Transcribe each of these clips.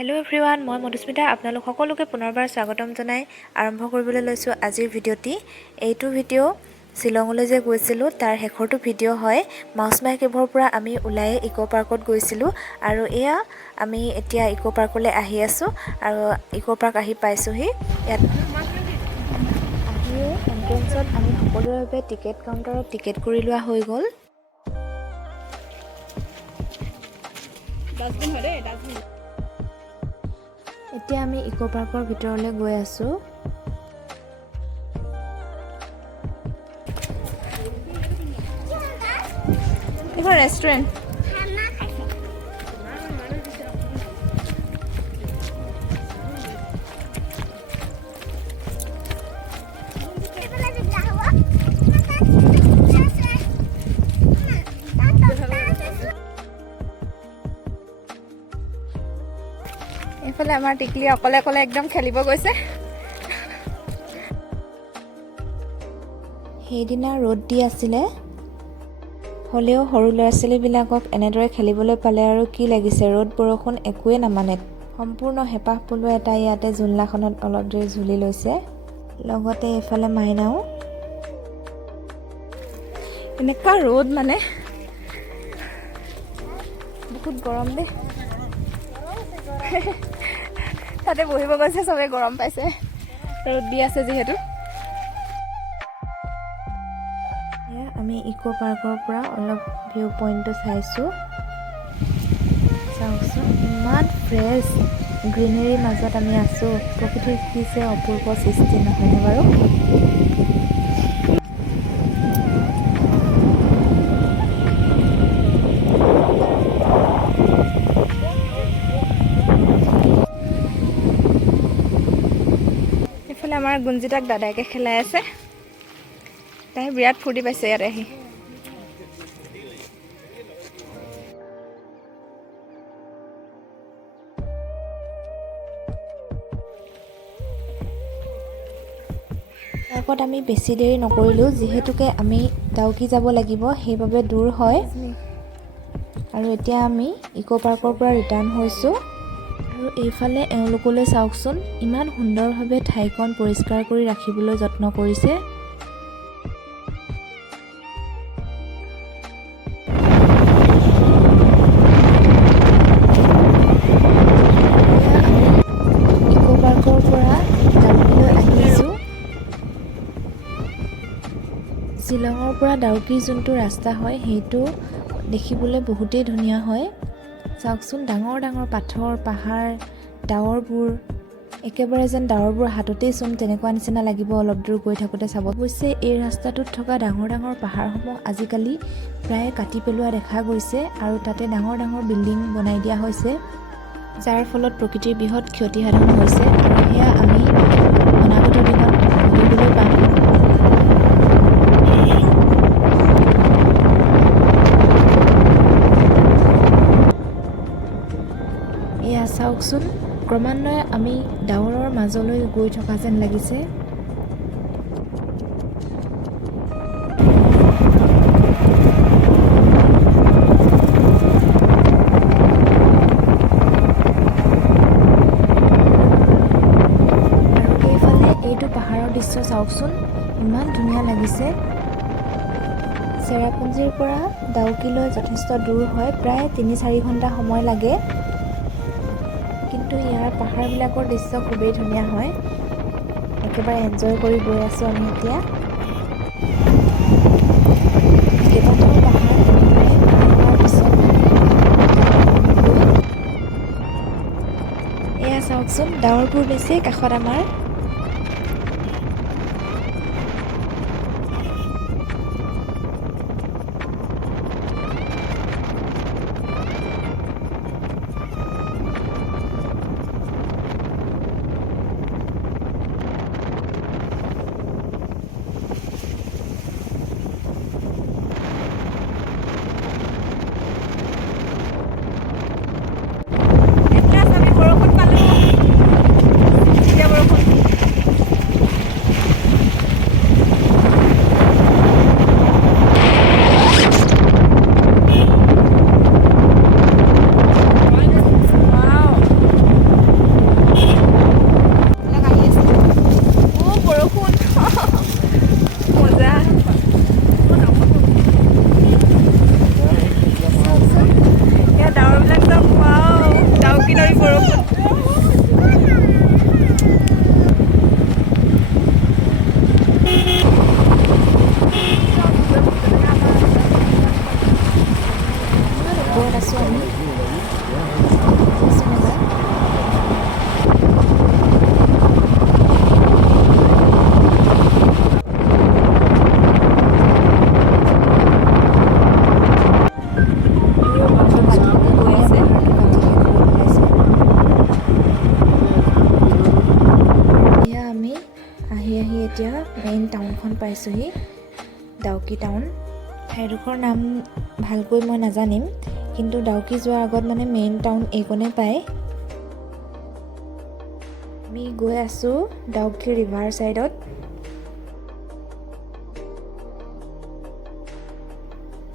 Hello' everyone, মই মধুস্মিতা। আপোনালোক সকলোকে পুনৰবাৰ স্বাগতম জনাই আৰম্ভ কৰিবলৈ লৈছোঁ আজিৰ ভিডিঅ'টি। এইটো ভিডিঅ' শ্বিলঙলৈ যে গৈছিলোঁ তাৰ শেষৰটো ভিডিঅ' হয়। মাউচমাই কেভৰ পৰা আমি ওলাই ইক' পাৰ্কত গৈছিলোঁ আৰু এয়া আমি এতিয়া ইক' পাৰ্কলৈ আহি আছোঁ আৰু ইক' পাৰ্ক আহি পাইছোঁহি। ইয়াত আহিয়ে এণ্ট্ৰেঞ্চত আমি সকলোৰে বাবে টিকেট কাউণ্টাৰত টিকেট কৰি লোৱা হৈ গ'ল। এতিয়া আমি ইক' পাৰ্কৰ ভিতৰলৈ গৈ আছোঁ। এইখন ৰেষ্টুৰেণ্ট। এইফালে আমাৰ টিকলি অকলে অকলে একদম খেলিব গৈছে। সেইদিনা ৰ'দ দি আছিলে, হ'লেও সৰু ল'ৰা ছোৱালীবিলাকক এনেদৰে খেলিবলৈ পালে আৰু কি লাগিছে। ৰ'দ বৰষুণ একোৱে নামানে, সম্পূৰ্ণ হেঁপাহ পলোৱা এটা ইয়াতে জোলনাখনত অলপ দেৰি ঝুলি লৈছে। লগতে এইফালে মাইনাও। এনেকুৱা ৰ'দ মানে বহুত গৰম দেই। তাতে বহিব গৈছে, চবে গৰম পাইছে, ৰ'দ দি আছে যিহেতু। আমি ইক' পাৰ্কৰ পৰা অলপ ভিউ পইণ্টটো চাইছোঁ। চাওকচোন ইমান ফ্ৰেছ গ্ৰীনেৰীৰ মাজত আমি আছোঁ। প্ৰকৃতিৰ কি যে অপূৰ্ব সৃষ্টি, নহয়নে বাৰু? এইফালে আমাৰ গুঞ্জিতাক দাদাইকে খেলাই আছে। তাই বিৰাট ফূৰ্তি পাইছে ইয়াত আহি। পাৰ্কত আমি বেছি দেৰি নকৰিলোঁ, যিহেতুকে আমি ডাউকি যাব লাগিব, সেইবাবে দূৰ হয়। আৰু এতিয়া আমি ইক' পাৰ্কৰ পৰা ৰিটাৰ্ণ হৈছোঁ। আৰু এইফালে এওঁলোকলৈ চাওকচোন, ইমান সুন্দৰভাৱে ঠাইখন পৰিষ্কাৰ কৰি ৰাখিবলৈ যত্ন কৰিছে। ইক' পাৰ্কৰ পৰা ডাউকিলৈ আহিছোঁ। শ্বিলঙৰ পৰা ডাউকিৰ যোনটো ৰাস্তা হয় সেইটো দেখিবলৈ বহুতেই ধুনীয়া হয়। চাওকচোন ডাঙৰ ডাঙৰ পাথৰ, পাহাৰ, ডাৱৰবোৰ একেবাৰে যেন ডাৱৰবোৰ হাততেই চোন তেনেকুৱা নিচিনা লাগিব অলপ দূৰ গৈ থাকোঁতে চাব। অৱশ্যে এই ৰাস্তাটোত থকা ডাঙৰ ডাঙৰ পাহাৰসমূহ আজিকালি প্ৰায় কাটি পেলোৱা দেখা গৈছে আৰু তাতে ডাঙৰ ডাঙৰ বিল্ডিং বনাই দিয়া হৈছে, যাৰ ফলত প্ৰকৃতিৰ বৃহৎ ক্ষতিসাধন হৈছে। আৰু সেয়া আমি অনাগত দিনত ভুগিবলৈ পাম। এয়া চাওকচোন, ক্ৰমান্বয়ে আমি ডাৱৰৰ মাজলৈ গৈ থকা যেন লাগিছে। আৰু এইফালে এইটো পাহাৰৰ দৃশ্য চাওকচোন, ইমান ধুনীয়া লাগিছে। চেৰাপুঞ্জীৰ পৰা ডাউকিলৈ যথেষ্ট দূৰ হয়, প্ৰায় ৩-৪ ঘণ্টা সময় লাগে। কিন্তু ইয়াৰ পাহাৰবিলাকৰ দৃশ্য খুবেই ধুনীয়া হয়। একেবাৰে এনজয় কৰি গৈ আছোঁ আমি এতিয়া। কেইবাটাও পাহাৰ এনেদৰে পাৰ হোৱাৰ পিছত এয়া চাওকচোন, ডাৱৰবোৰ নিচেই কাষত আমাৰ। আমি বৰষুণ পালোঁ, এতিয়া বৰষুণ। গৈ আছোঁ আমি মেলা। এতিয়া মেইন টাউনখন পাইছোঁহি, ডাউকি টাউন। ঠাইডোখৰ নাম ভালকৈ মই নাজানিম, কিন্তু ডাউকি যোৱাৰ আগত মানে মেইন টাউন এইকণে পায়। আমি গৈ আছোঁ ডাউকি ৰিভাৰ ছাইডত।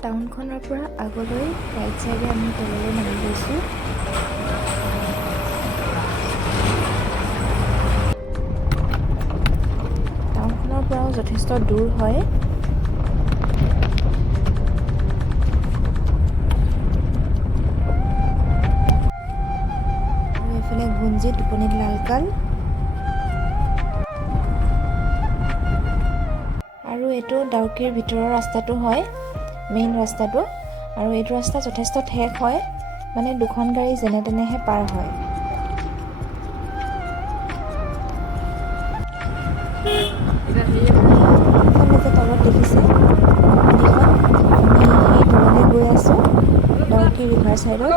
টাউনখনৰ পৰা আগলৈ ৰাইট ছাইডে আমি তললৈ নামি গৈছোঁ। টাউনখনৰ পৰাও যথেষ্ট দূৰ হয়। আৰু এইফালে গুঞ্জি টোপনিত লালকাল। আৰু এইটো ডাউকিৰ ভিতৰৰ ৰাস্তাটো হয়, মেইন ৰাস্তাটো। আৰু এইটো ৰাস্তা যথেষ্ট ঠেক হয়, মানে দুখন গাড়ী যেনে তেনেহে পাৰ হয়। যে তলত দেখিছে নদীখন, আমি সেই তললৈ গৈ আছোঁ ডাউকি ৰিভাৰ ছাইডত।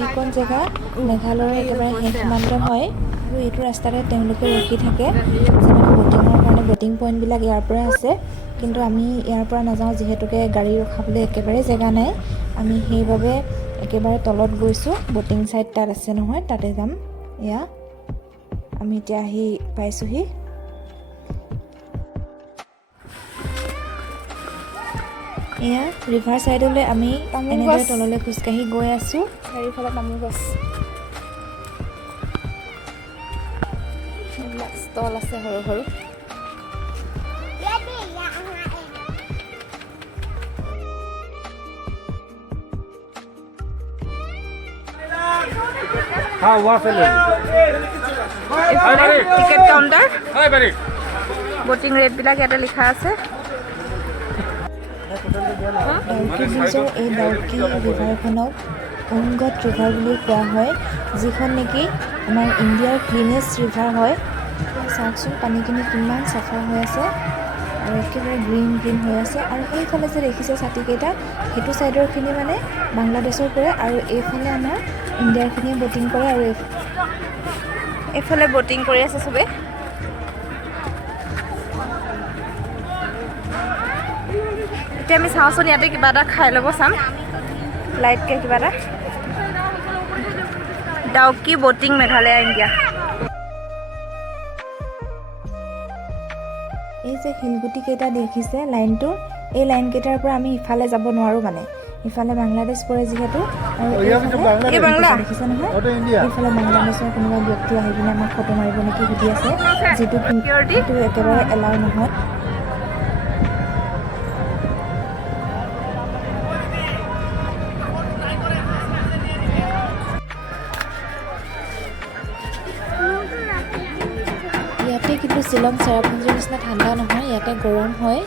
এইকণ জেগা মেঘালয়ৰ একেবাৰে শেষ সীমান্ত হয়। আৰু এইটো ৰাস্তাতে তেওঁলোকে ৰখি থাকে, যেনেকৈ ব'টিঙৰ কাৰণে ব'টিং পইণ্টবিলাক ইয়াৰ পৰা আছে। কিন্তু আমি ইয়াৰ পৰা নাযাওঁ, যিহেতুকে গাড়ী ৰখাবলৈ একেবাৰে জেগা নাই। আমি সেইবাবে একেবাৰে তলত গৈছোঁ, ব'টিং ছাইড তাত আছে নহয়, তাতে যাম। এয়া আমি এতিয়া আহি পাইছোঁহি। এয়া ৰিভাৰ ছাইডলৈ আমি এনেদৰে তললৈ খোজকাঢ়ি গৈ আছোঁ। চাৰিওফালে তামোল গছ, এইবিলাক ষ্টল আছে সৰু সৰু। টিকেট কাউণ্টাৰ, ব'টিং ৰেটবিলাক ইয়াতে লিখা আছে। ডাউকি ব্ৰিজৰ এই ডাউকি ৰিভাৰখনক উমগত ৰিভাৰ বুলি কোৱা হয়, যিখন নেকি আমাৰ ইণ্ডিয়াৰ ক্লিনেষ্ট ৰিভাৰ হয়। চাওকচোন পানীখিনি কিমান চাফা হৈ আছে আৰু একেবাৰে গ্ৰীণ গ্ৰীণ হৈ আছে। আৰু সেইফালে যে দেখিছে ছাতিকেইটা, সেইটো ছাইডৰখিনি মানে বাংলাদেশৰ পৰে, আৰু এইফালে আমাৰ ইণ্ডিয়াৰখিনিয়ে ব'টিং কৰে। আৰু এইফালে ব'টিং কৰি আছে চবে। এতিয়া আমি চাওঁচোন, ইয়াতে কিবা এটা খাই ল'ব চাম, লাইটকৈ কিবা এটা। Dawki boating Meghalaya India. এই যে শিলগুটিকেইটা দেখিছে লাইনটো, এই লাইনকেইটাৰ পৰা আমি ইফালে যাব নোৱাৰোঁ, মানে ইফালে বাংলাদেশ পৰে যিহেতু। আৰু দেখিছে নহয়, এইফালে বাংলাদেশৰ কোনোবা ব্যক্তি আহি পিনে আমাক ফটো মাৰিব নেকি সুধি আছে, যিটো কিন্তু একেবাৰে এলাউ নহয়। ইয়াতে কিন্তু শ্বিলং চেৰাপুঞ্জীৰ নিচিনা ঠাণ্ডা নহয়, ইয়াতে গৰম হয়।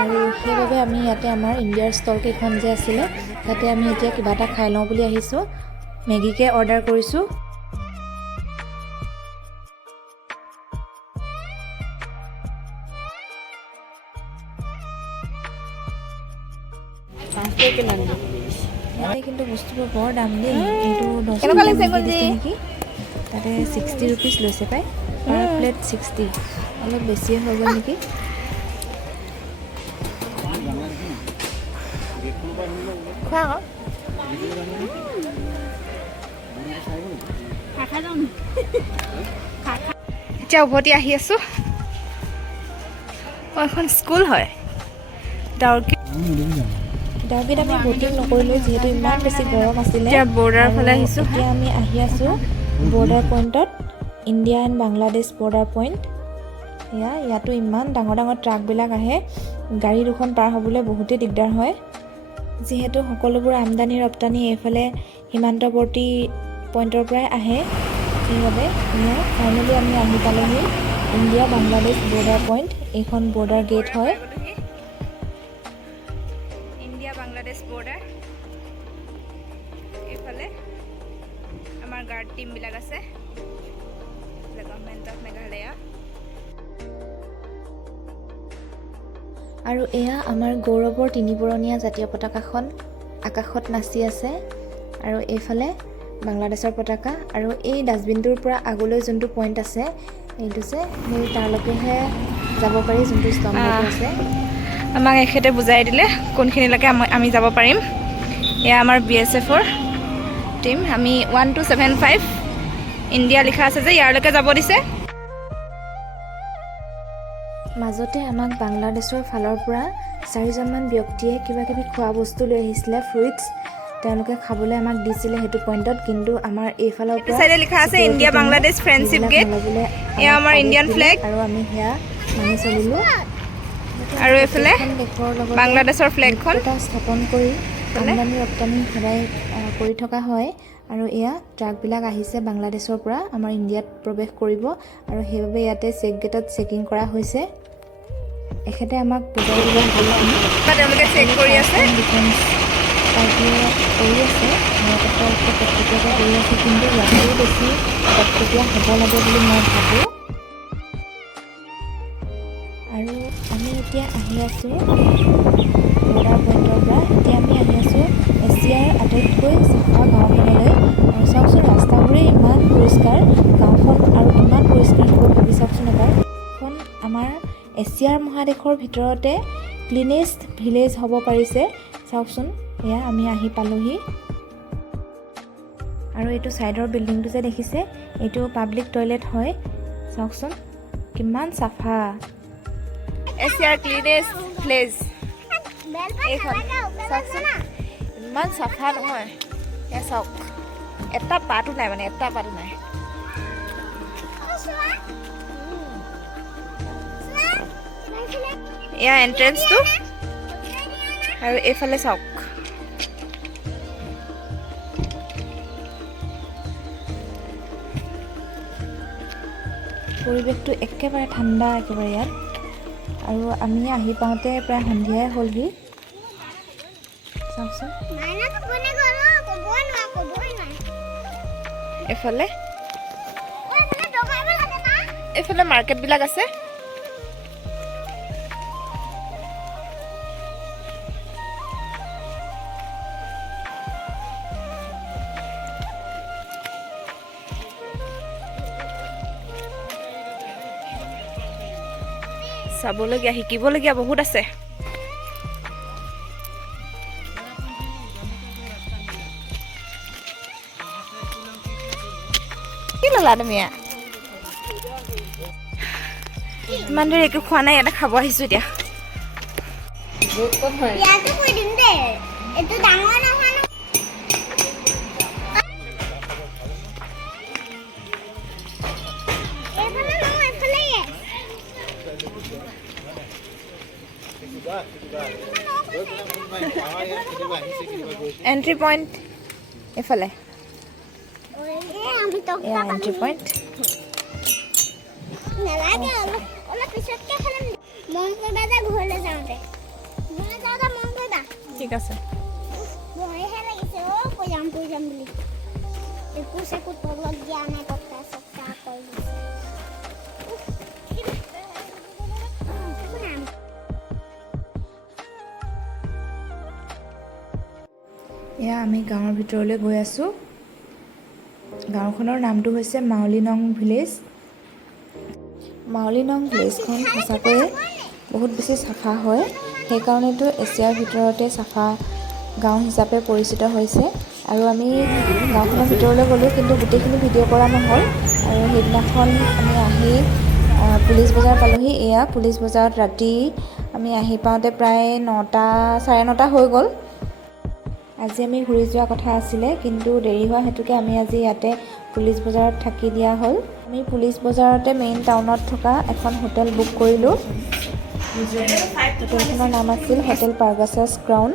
আৰু সেইবাবে আমি ইয়াতে আমাৰ ইণ্ডিয়াৰ ষ্টল কেইখন যে আছিলে, তাতে আমি এতিয়া কিবা এটা খাই লওঁ বুলি আহিছোঁ। মেগীকে অৰ্ডাৰ কৰিছোঁ। ইয়াতে কিন্তু বস্তুবোৰ বৰ দাম দেই। এইটো 10 টকা দিছে নেকি, তাতে 60 ৰুপিজ লৈছে পাই, পাৰ প্লেট 60, অলপ বেছিয়ে হৈ গ'ল নেকি। এতিয়া উভতি আহি আছোঁ। এখন স্কুল হয় ডাউকিত আমি ব'টিং নকৰিলোঁ, যিহেতু ইমান বেছি গৰম আছিলে। এতিয়া বৰ্ডাৰ ফালে আহিছোঁ। এতিয়া আমি আহি আছোঁ বৰ্ডাৰ পইণ্টত, India and Bangladesh border point. ইয়াতো ইমান ডাঙৰ ডাঙৰ ট্ৰাকবিলাক আহে, গাড়ী দুখন পাৰ হ'বলৈ বহুতেই দিগদাৰ হয়, যিহেতু সকলোবোৰ আমদানি ৰপ্তানি এইফালে সীমান্তৱৰ্তী পইণ্টৰ পৰাই আহে। সেইবাবে ফাইনেলি আমি আহি পালোহি ইণ্ডিয়া বাংলাদেশ বৰ্ডাৰ পইণ্ট। এইখন বৰ্ডাৰ গেট হয়, ইণ্ডিয়া বাংলাদেশ বৰ্ডাৰ। আমাৰ গাৰ্ড টিমবিলাক আছে গভৰ্ণমেণ্ট অফ মেঘালয়া। আৰু এয়া আমাৰ গৌৰৱৰ তিনিবৰণীয়া জাতীয় পতাকাখন আকাশত নাচি আছে। আৰু এইফালে বাংলাদেশৰ পতাকা। আৰু এই ডাষ্টবিনটোৰ পৰা আগলৈ যোনটো পইণ্ট আছে এইটো যে সেই তালৈকেহে যাব পাৰি, যোনটো স্তম্ভটো আছে। আমাক এখেতে বুজাই দিলে কোনখিনিলৈকে আমি যাব পাৰিম। এয়া আমাৰ BSFৰ টিম। আমি 1275 ইণ্ডিয়া লিখা আছে যে ইয়াৰলৈকে যাব দিছে। মাজতে আমাক বাংলাদেশৰ ফালৰ পৰা 4জনমান ব্যক্তিয়ে কিবা কিবি খোৱা বস্তু লৈ আহিছিলে, ফ্ৰুইটছ। তেওঁলোকে খাবলৈ আমাক দিছিলে সেইটো পইণ্টত, কিন্তু আমাৰ এইফালৰ পৰা চাইডে লিখা আছে ইণ্ডিয়া বাংলাদেশ ফ্ৰেণ্ডশ্বিপ গেট। এয়া আমাৰ ইণ্ডিয়ান ফ্লেগ আৰু আমি সেয়া মানি চলিলোঁ। আৰু এইফালে বাংলাদেশৰ ফ্লেগখন স্থাপন কৰি আমদানি ৰপ্তানি সদায় কৰি থকা হয়। আৰু এয়া ট্ৰাকবিলাক আহিছে বাংলাদেশৰ পৰা আমাৰ ইণ্ডিয়াত প্ৰৱেশ কৰিব, আৰু সেইবাবে ইয়াতে চেক গেটত চেকিং কৰা হৈছে। এখেতে আমাক বুজাই দিব তেওঁলোকে চেক কৰি আছে। কৰি আছে প্ৰত্যেকীয়াকৈ কৰি আছে, কিন্তু ইয়াতকৈ বেছি প্ৰত্যেকীয়া হ'ব লাগে বুলি মই ভাবোঁ। আৰু আমি এতিয়া আহি আছোঁ বৰ্ডাৰ পইণ্টৰ পৰা। এতিয়া আমি আহি আছোঁ এছিয়াৰ আটাইতকৈ চাফা গাঁওখনলৈ। আৰু চাওকচোন ৰাস্তাবোৰেই ইমান পৰিষ্কাৰ, গাঁওখন আৰু ইমান পৰিষ্কাৰ হ'ব ভাবি চাওকচোন এবাৰ। এখন আমাৰ এছিয়াৰ মহাদেশৰ ভিতৰতে ক্লিনেষ্ট ভিলেজ হ'ব পাৰিছে। চাওকচোন এয়া আমি আহি পালোহি। আৰু এইটো ছাইডৰ বিল্ডিংটো যে দেখিছে এইটো পাব্লিক টয়লেট হয়। চাওকচোন কিমান চাফা। এছিয়াৰ ক্লিনেষ্ট ভিলেজ এইখন চাওকচোন, ইমান চাফা নহয়। এয়া চাওক, এটা পাতো নাই, মানে এটা পাতো নাই। এয়া এণ্ট্ৰেঞ্চটো, আৰু এইফালে চাওক পৰিৱেশটো একেবাৰে ঠাণ্ডা একেবাৰে ইয়াত। আৰু আমি আহি পাওঁতে প্ৰায় সন্ধিয়াই হ'লহি। চাওকচোন এইফালে মাৰ্কেটবিলাক আছে। চাবলগীয়া শিকিবলগীয়া বহুত আছে। কি ল'লা তুমি? ইমান দেৰি একো খোৱা নাই, ইয়াতে খাব আহিছোঁ এতিয়া। এণ্ট্ৰি পইণ্ট এইফালে, এয়া এণ্ট্ৰি পইণ্ট। ঠিক আছে। এয়া আমি গাঁৱৰ ভিতৰলৈ গৈ আছোঁ। গাঁওখনৰ নামটো হৈছে মাউলি নং ভিলেজ। মাউলি নং ভিলেজখন সঁচাকৈয়ে বহুত বেছি চাফা হয়, সেইকাৰণেতো এছিয়াৰ ভিতৰতে চাফা গাঁও হিচাপে পৰিচিত হৈছে। আৰু আমি গাঁওখনৰ ভিতৰলৈ গ'লোঁ, কিন্তু গোটেইখিনি ভিডিঅ' কৰা নহ'ল। আৰু সেইদিনাখন আমি আহি পুলিচ বজাৰ পালোঁহি। এয়া পুলিচ বজাৰত ৰাতি আমি আহি পাওঁতে প্ৰায় 9টা, 9:30 হৈ গ'ল। আজি আমি ঘূৰি যোৱা কথা আছিলে, কিন্তু দেৰি হোৱা হেতুকে আমি আজি ইয়াতে পুলিচ বজাৰত থাকি দিয়া হ'ল। আমি পুলিচ বজাৰতে মেইন টাউনত থকা এখন হোটেল বুক কৰিলোঁ। হোটেলখনৰ নাম আছিল হোটেল পাৰ্গাছাছ ক্ৰাউন।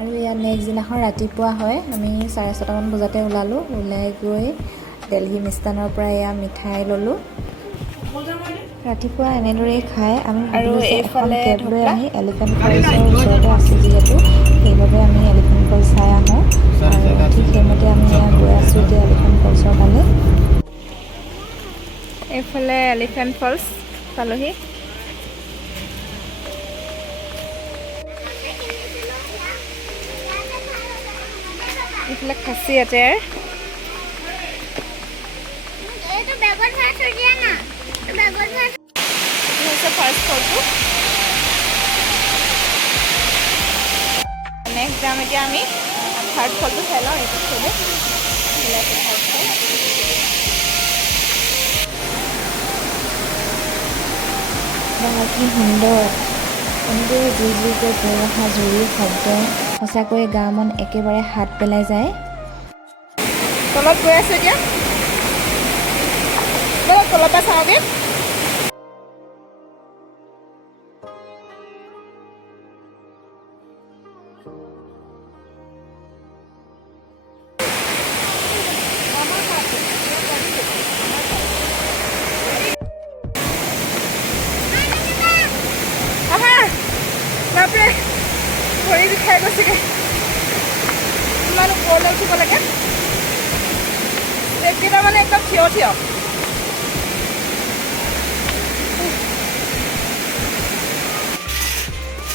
আৰু ইয়াত নেক্সট দিনাখন ৰাতিপুৱা হয়, আমি 6:30মান বজাতে ওলালোঁ। ওলাই গৈ দেলহি মিষ্টানৰ পৰা এয়া মিঠাই ল'লোঁ। ৰাতিপুৱা এনেদৰেই খাই আমি আৰু ভাবিলোঁ যে এখন এইফালে কেব লৈ ঢকলা। আহি এলিফেণ্ট ফলছৰ ওচৰতে আছে যিহেতু সেইবাবে আমি এলিফেণ্ট ফলছ চাই আহোঁ আৰু ঠিক সেইমতে আমি এয়া গৈ আছোঁ এতিয়া এলিফেণ্ট ফলছৰ ফালে। এইফালে এলিফেণ্ট ফলছ পালোহি। এইফালে খাচী আটেৰ হৈছে ফাৰ্ষ্ট ফলটো। নেক্সট যাম এতিয়া আমি থাৰ্ড ফলটো চাই লওঁ। এইটো থৈ থাৰ্ড ফল। বা কি সুন্দৰ এনেদৰে জুই জুইকৈ বৈ অহা জুৰিৰ শব্দ সঁচাকৈয়ে গা মন একেবাৰে হাত পেলাই যায়। তলত গৈ আছোঁ এতিয়া। তলৰ পৰা চাওঁগে। আহা বাপৰে ভৰি বিষাই গৈছেগে। ইমান ওপৰলৈ উঠিব লাগে। ষ্টেপকেইটা মানে একদম থিয় থিয়।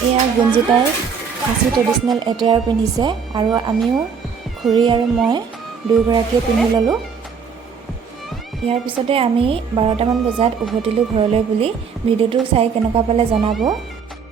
এয়া গুঞ্জিতাই খাচী ট্ৰেডিশ্যনেল এটেয়াৰ পিন্ধিছে আৰু আমিও খুৰী আৰু মই দুয়োগৰাকীয়ে পিন্ধি ল'লোঁ। ইয়াৰ পিছতে আমি 12টামান বজাত উভতিলোঁ ঘৰলৈ বুলি। ভিডিঅ'টো চাই কেনেকুৱা পালে জনাব।